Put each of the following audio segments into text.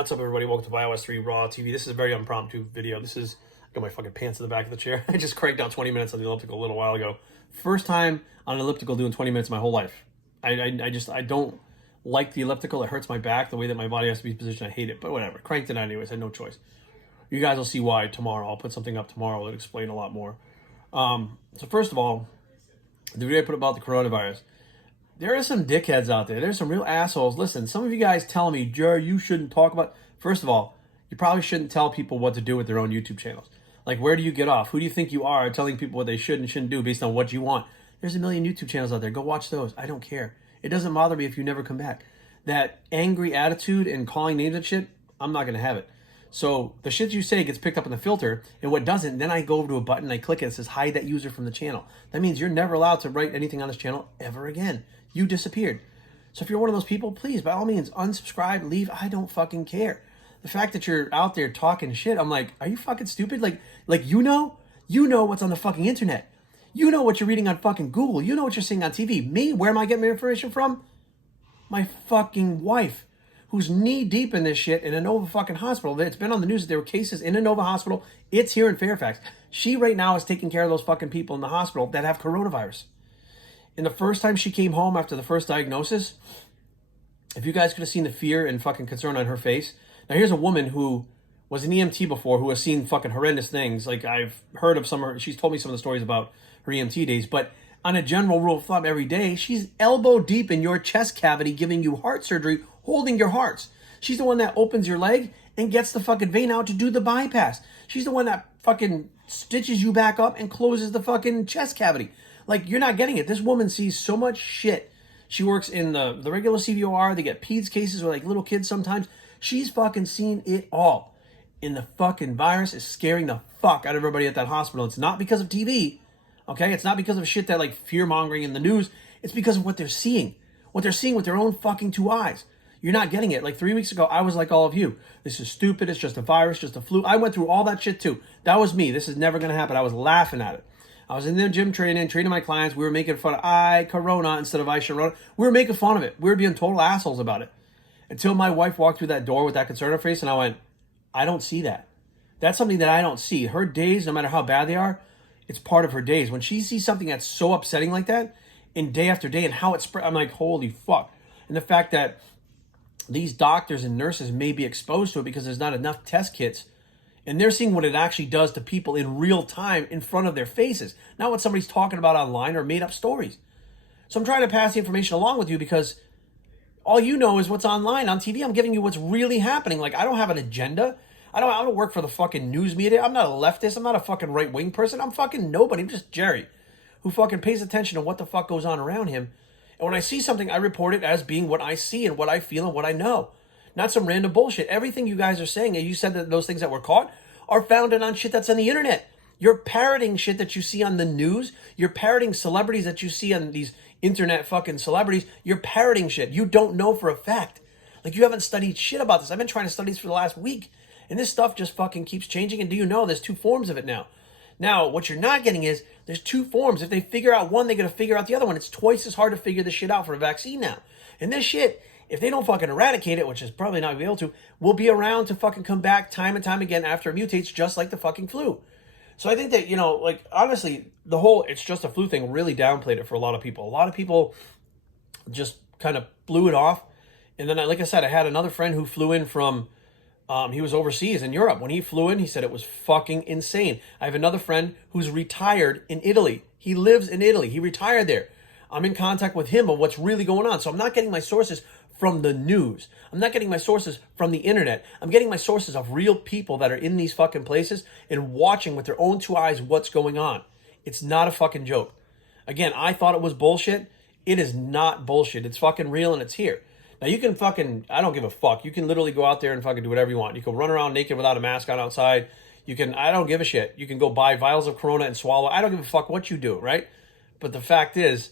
What's up, everybody? Welcome to iOS 3 Raw TV. This is a very impromptu video. I got my fucking pants in the back of the chair. I just cranked out 20 minutes on the elliptical a little while ago. First time on an elliptical doing 20 minutes my whole life. I don't like the elliptical. It hurts my back, the way that my body has to be positioned. I hate it, but whatever. Cranked it anyways. I had no choice. You guys will see why tomorrow. I'll put something up tomorrow that'll explain a lot more. So first of all, the video I put about the coronavirus. There are some dickheads out there. There's some real assholes. Listen, some of you guys tell me, Jerry, you shouldn't talk about... First of all, you probably shouldn't tell people what to do with their own YouTube channels. Like, where do you get off? Who do you think you are telling people what they should and shouldn't do based on what you want? There's a million YouTube channels out there. Go watch those. I don't care. It doesn't bother me if you never come back. That angry attitude and calling names and shit, I'm not going to have it. So the shit you say gets picked up in the filter, and what doesn't, then I go over to a button, I click it, it says hide that user from the channel. That means you're never allowed to write anything on this channel ever again. You disappeared. So if you're one of those people, please, by all means, unsubscribe, leave. I don't fucking care. The fact that you're out there talking shit, I'm like, are you fucking stupid? Like you know what's on the fucking internet. You know what you're reading on fucking Google. You know what you're seeing on TV. Me, where am I getting my information from? My fucking wife, who's knee deep in this shit in a Nova fucking hospital. It's been on the news that there were cases in a Nova hospital. It's here in Fairfax. She right now is taking care of those fucking people in the hospital that have coronavirus. And the first time she came home after the first diagnosis, if you guys could have seen the fear and fucking concern on her face. Now here's a woman who was an EMT before, who has seen fucking horrendous things. Like, I've heard of some of her, she's told me some of the stories about her EMT days, but on a general rule of thumb, every day, she's elbow deep in your chest cavity giving you heart surgery, holding your hearts. She's the one that opens your leg and gets the fucking vein out to do the bypass. She's the one that fucking stitches you back up and closes the fucking chest cavity. Like, you're not getting it. This woman sees so much shit. She works in the regular CVOR. They get peds cases with like little kids sometimes. She's fucking seen it all. And the fucking virus is scaring the fuck out of everybody at that hospital. It's not because of TV. Okay? It's not because of shit that like fear-mongering in the news. It's because of what they're seeing. What they're seeing with their own fucking two eyes. You're not getting it. Like 3 weeks ago, I was like all of you. This is stupid. It's just a virus, just a flu. I went through all that shit too. That was me. This is never going to happen. I was laughing at it. I was in the gym training my clients. We were making fun of Corona instead of Sharona. We were making fun of it. We were being total assholes about it. Until my wife walked through that door with that concern on her face, and I went, I don't see that. That's something that I don't see. Her days, no matter how bad they are, it's part of her days. When she sees something that's so upsetting like that, and day after day, and how it spread, I'm like, holy fuck. And the fact that these doctors and nurses may be exposed to it because there's not enough test kits, and they're seeing what it actually does to people in real time in front of their faces, not what somebody's talking about online or made up stories. So I'm trying to pass the information along with you because all you know is what's online. On TV, I'm giving you what's really happening. Like, I don't have an agenda. I don't work for the fucking news media. I'm not a leftist. I'm not a fucking right-wing person. I'm fucking nobody. I'm just Jerry, who fucking pays attention to what the fuck goes on around him. And when I see something, I report it as being what I see and what I feel and what I know. Not some random bullshit. Everything you guys are saying, and you said that those things that were caught are founded on shit that's on the internet. You're parroting shit that you see on the news. You're parroting celebrities that you see on these internet fucking celebrities. You're parroting shit. You don't know for a fact. Like, you haven't studied shit about this. I've been trying to study this for the last week. And this stuff just fucking keeps changing. And do you know there's two forms of it now? Now, what you're not getting is there's two forms. If they figure out one, they're going to figure out the other one. It's twice as hard to figure this shit out for a vaccine now. And this shit, if they don't fucking eradicate it, which is probably not going to be able to, will be around to fucking come back time and time again after it mutates, just like the fucking flu. So I think that, like, honestly, the whole it's just a flu thing really downplayed it for a lot of people. A lot of people just kind of blew it off. And then, like I said, I had another friend who flew in from... he was overseas in Europe. When he flew in, he said it was fucking insane. I have another friend who's retired in Italy. He lives in Italy. He retired there. I'm in contact with him of what's really going on. So I'm not getting my sources from the news. I'm not getting my sources from the internet. I'm getting my sources of real people that are in these fucking places and watching with their own two eyes what's going on. It's not a fucking joke. Again, I thought it was bullshit. It is not bullshit. It's fucking real and it's here. Now, you can fucking, I don't give a fuck. You can literally go out there and fucking do whatever you want. You can run around naked without a mask on outside. You can, I don't give a shit. You can go buy vials of Corona and swallow. I don't give a fuck what you do, right? But the fact is,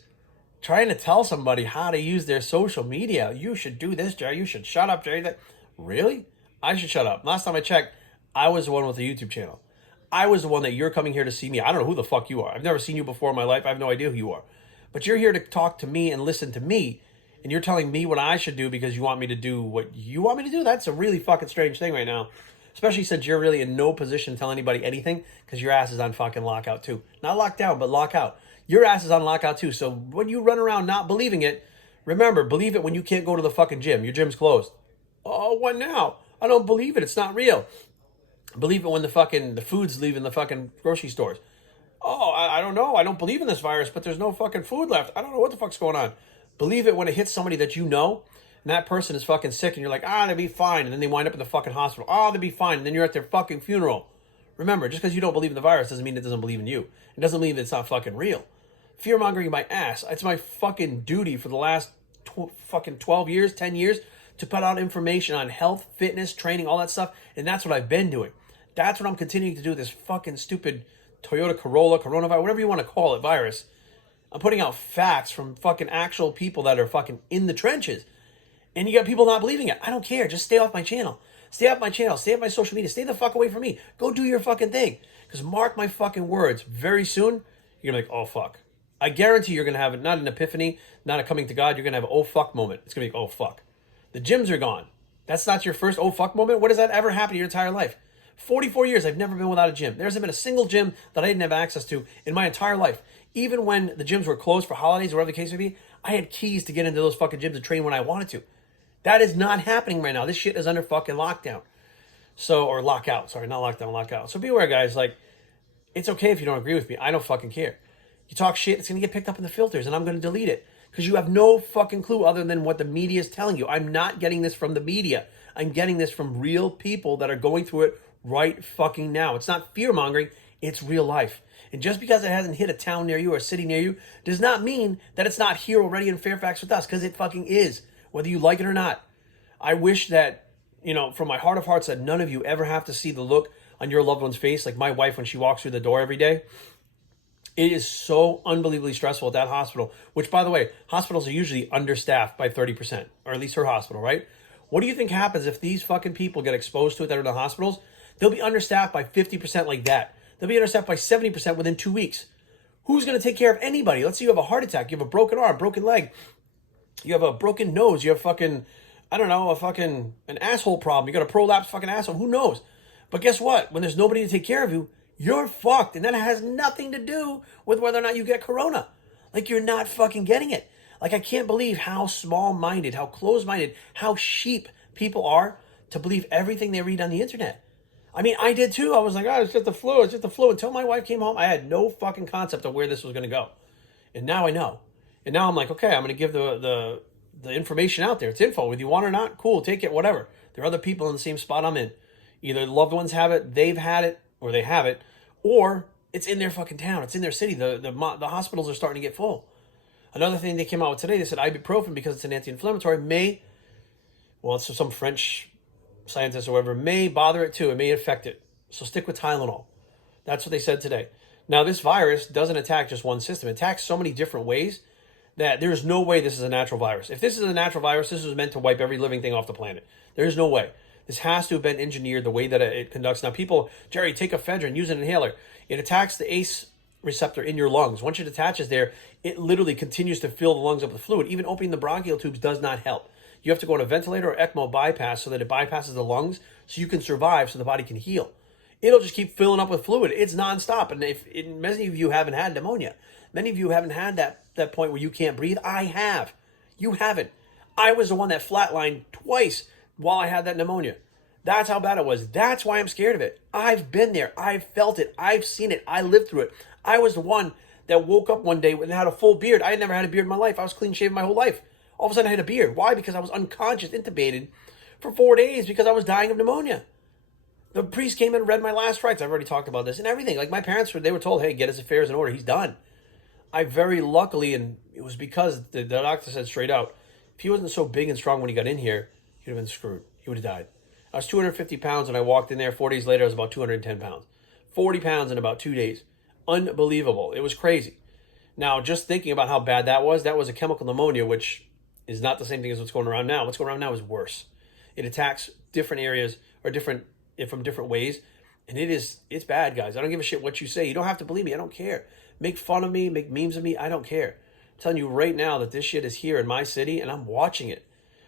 trying to tell somebody how to use their social media, you should do this, Jerry. You should shut up, Jerry. Really? I should shut up. Last time I checked, I was the one with a YouTube channel. I was the one that you're coming here to see me. I don't know who the fuck you are. I've never seen you before in my life. I have no idea who you are. But you're here to talk to me and listen to me. And you're telling me what I should do because you want me to do what you want me to do? That's a really fucking strange thing right now. Especially since you're really in no position to tell anybody anything because your ass is on fucking lockout too. Not locked down, but lockout. Your ass is on lockout too. So when you run around not believing it, remember, believe it when you can't go to the fucking gym. Your gym's closed. Oh, what now? I don't believe it. It's not real. Believe it when the food's leaving the fucking grocery stores. Oh, I don't know. I don't believe in this virus, but there's no fucking food left. I don't know what the fuck's going on. Believe it when it hits somebody that you know, and that person is fucking sick, and you're like, they'll be fine. And then they wind up in the fucking hospital. They'll be fine. And then you're at their fucking funeral. Remember, just because you don't believe in the virus doesn't mean it doesn't believe in you. It doesn't mean that it's not fucking real. Fear-mongering my ass. It's my fucking duty for the last fucking 12 years, 10 years, to put out information on health, fitness, training, all that stuff. And that's what I've been doing. That's what I'm continuing to do with this fucking stupid Toyota Corolla, coronavirus, whatever you want to call it, virus. I'm putting out facts from fucking actual people that are fucking in the trenches. And you got people not believing it. I don't care. Just stay off my channel. Stay off my channel. Stay off my social media. Stay the fuck away from me. Go do your fucking thing. Because mark my fucking words, very soon, you're going to be like, oh fuck. I guarantee you're going to have not an epiphany, not a coming to God. You're going to have an oh fuck moment. It's going to be, oh fuck. The gyms are gone. That's not your first oh fuck moment? What does that ever happen in your entire life? 44 years, I've never been without a gym. There hasn't been a single gym that I didn't have access to in my entire life. Even when the gyms were closed for holidays or whatever the case may be, I had keys to get into those fucking gyms and train when I wanted to. That is not happening right now. This shit is under fucking lockdown. Or lockout. Sorry, not lockdown, lockout. So be aware, guys. Like, it's okay if you don't agree with me. I don't fucking care. You talk shit, it's going to get picked up in the filters, and I'm going to delete it. Because you have no fucking clue other than what the media is telling you. I'm not getting this from the media. I'm getting this from real people that are going through it right fucking now. It's not fear-mongering. It's real life. And just because it hasn't hit a town near you or a city near you does not mean that it's not here already in Fairfax with us, because it fucking is, whether you like it or not. I wish that, from my heart of hearts, that none of you ever have to see the look on your loved one's face, like my wife when she walks through the door every day. It is so unbelievably stressful at that hospital, which, by the way, hospitals are usually understaffed by 30%, or at least her hospital, right? What do you think happens if these fucking people get exposed to it that are in the hospitals? They'll be understaffed by 50% like that. They'll be understaffed by 70% within 2 weeks. Who's going to take care of anybody? Let's say you have a heart attack, you have a broken arm, broken leg, you have a broken nose, you have fucking, an asshole problem, you got a prolapsed fucking asshole, who knows? But guess what? When there's nobody to take care of you, you're fucked. And that has nothing to do with whether or not you get corona. Like, you're not fucking getting it. Like, I can't believe how small-minded, how close-minded, how sheep people are to believe everything they read on the internet. I mean, I did too. I was like, it's just the flu. It's just the flu. Until my wife came home, I had no fucking concept of where this was going to go. And now I know. And now I'm like, okay, I'm going to give the information out there. It's info. Whether you want it or not, cool, take it, whatever. There are other people in the same spot I'm in. Either loved ones have it, they've had it, or they have it, or it's in their fucking town. It's in their city. The hospitals are starting to get full. Another thing they came out with today, they said ibuprofen, because it's an anti-inflammatory, it's some French scientists or whatever, may bother it too. It may affect it. So stick with Tylenol. That's what they said today. Now, this virus doesn't attack just one system. It attacks so many different ways that there's no way this is a natural virus. If this is a natural virus, this was meant to wipe every living thing off the planet. There's no way. This has to have been engineered the way that it conducts. Now, people, Jerry, take ephedrine, use an inhaler. It attacks the ACE receptor in your lungs. Once it attaches there, it literally continues to fill the lungs up with fluid. Even opening the bronchial tubes does not help. You have to go on a ventilator or ECMO bypass so that it bypasses the lungs so you can survive, so the body can heal. It'll just keep filling up with fluid. It's nonstop. And many of you haven't had pneumonia. Many of you haven't had that point where you can't breathe. I have. You haven't. I was the one that flatlined twice while I had that pneumonia. That's how bad it was. That's why I'm scared of it. I've been there. I've felt it. I've seen it. I lived through it. I was the one that woke up one day and had a full beard. I had never had a beard in my life. I was clean shaven my whole life. All of a sudden I had a beard. Why? Because I was unconscious, intubated for 4 days because I was dying of pneumonia. The priest came in and read my last rites. I've already talked about this and everything. Like, my parents they were told, hey, get his affairs in order. He's done. I very luckily, and it was because the doctor said straight out, if he wasn't so big and strong when he got in here, he'd have been screwed. He would have died. I was 250 pounds when I walked in there. 4 days later, I was about 210 pounds. 40 pounds in about 2 days. Unbelievable. It was crazy. Now, just thinking about how bad that was a chemical pneumonia, which is not the same thing as what's going around now. What's going around now is worse. It attacks different areas or from different ways. And it's bad, guys. I don't give a shit what you say. You don't have to believe me. I don't care. Make fun of me, make memes of me. I don't care. telling you right now that this shit is here in my city and I'm watching it.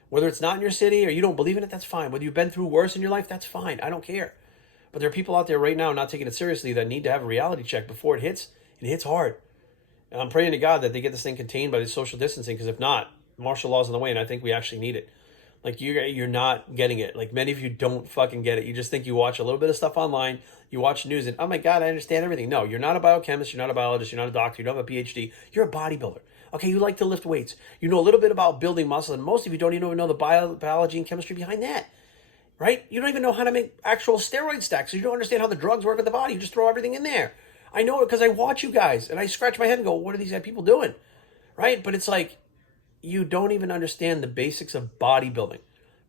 Whether it's not in your city or you don't believe in it, that's fine. Whether you've been through worse in your life, that's fine. I don't care. But there are people out there right now not taking it seriously that need to have a reality check before it hits. It hits hard. And I'm praying to God that they get this thing contained by the social distancing, because if not, martial law's on the way, and I think we actually need it. Like, you're not getting it. Like, many of you don't fucking get it. You just think you watch a little bit of stuff online, you watch news, and, oh my God, I understand everything. No, you're not a biochemist, you're not a biologist, you're not a doctor, you don't have a PhD. You're a bodybuilder. Okay, you like to lift weights. You know a little bit about building muscle, and most of you don't even know the biology and chemistry behind that. Right? You don't even know how to make actual steroid stacks, so you don't understand how the drugs work in the body. You just throw everything in there. I know it because I watch you guys, and I scratch my head and go, what are these people doing? Right? But it's like, you don't even understand the basics of bodybuilding,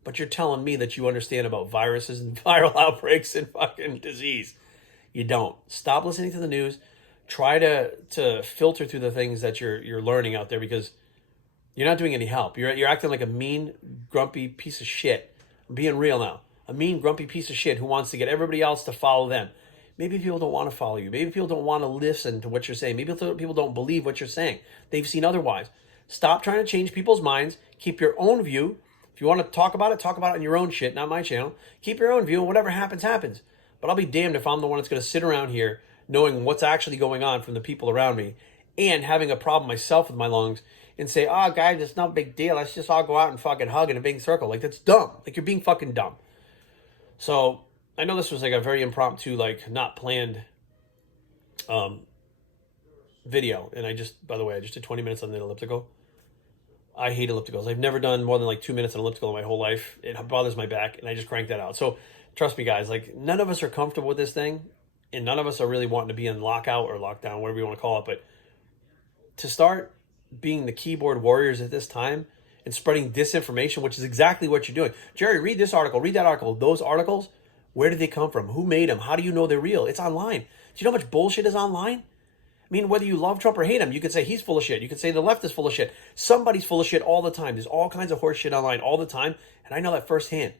but you're telling me that you understand about viruses and viral outbreaks and fucking disease. You don't. Stop listening to the news. Try to filter through the things that you're learning out there, because you're not doing any help. You're acting like a mean, grumpy piece of shit. I'm being real now. A mean, grumpy piece of shit who wants to get everybody else to follow them. Maybe people don't want to follow you. Maybe people don't want to listen to what you're saying. Maybe people don't believe what you're saying. They've seen otherwise. Stop trying to change people's minds. Keep your own view. If you want to talk about it on your own shit, not my channel. Keep your own view, and whatever happens, happens. But I'll be damned if I'm the one that's going to sit around here knowing what's actually going on from the people around me, and having a problem myself with my lungs, and say, oh, guys, it's no big deal. Let's just all go out and fucking hug in a big circle. Like, that's dumb. Like, you're being fucking dumb. So, I know this was like a very impromptu, like, not planned video. And by the way, I just did 20 minutes on the elliptical. I hate ellipticals. I've never done more than like 2 minutes on elliptical in my whole life. It bothers my back, and I just cranked that out. So, trust me, guys, like, none of us are comfortable with this thing, and none of us are really wanting to be in lockout or lockdown, whatever you want to call it. But to start being the keyboard warriors at this time and spreading disinformation, which is exactly what you're doing. Jerry, read this article, read that article. Those articles, where did they come from? Who made them? How do you know they're real? It's online. Do you know how much bullshit is online? I mean, whether you love Trump or hate him, you could say he's full of shit. You could say the left is full of shit. Somebody's full of shit all the time. There's all kinds of horse shit online all the time, and I know that firsthand.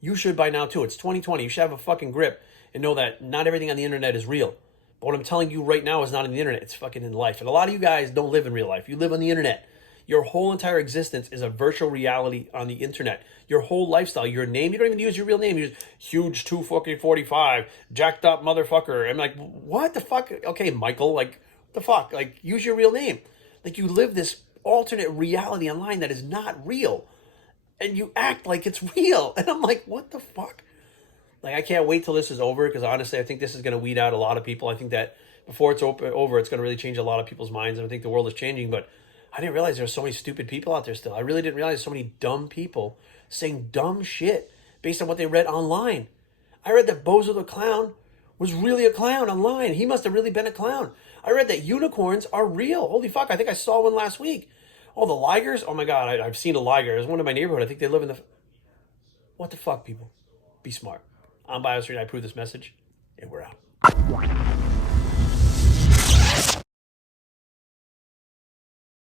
You should by now too. It's 2020. You should have a fucking grip and know that not everything on the internet is real. But what I'm telling you right now is not on the internet. It's fucking in life. And a lot of you guys don't live in real life. You live on the internet. Your whole entire existence is a virtual reality on the internet. Your whole lifestyle, your name, you don't even use your real name. You use huge 245, jacked up motherfucker. I'm like, what the fuck? Okay, Michael, like, what the fuck? Like, use your real name. Like, you live this alternate reality online that is not real. And you act like it's real. And I'm like, what the fuck? Like, I can't wait till this is over, because honestly, I think this is going to weed out a lot of people. I think that before it's over, it's going to really change a lot of people's minds. And I think the world is changing, but I didn't realize there's so many stupid people out there still. I really didn't realize so many dumb people saying dumb shit based on what they read online. I read that Bozo the Clown was really a clown online. He must have really been a clown. I read that unicorns are real. Holy fuck, I think I saw one last week. Oh, the ligers? Oh my God, I've seen a liger. There's one in my neighborhood. I think they live in the... What the fuck, people? Be smart. I'm Bicep, and I approve this message, and we're out.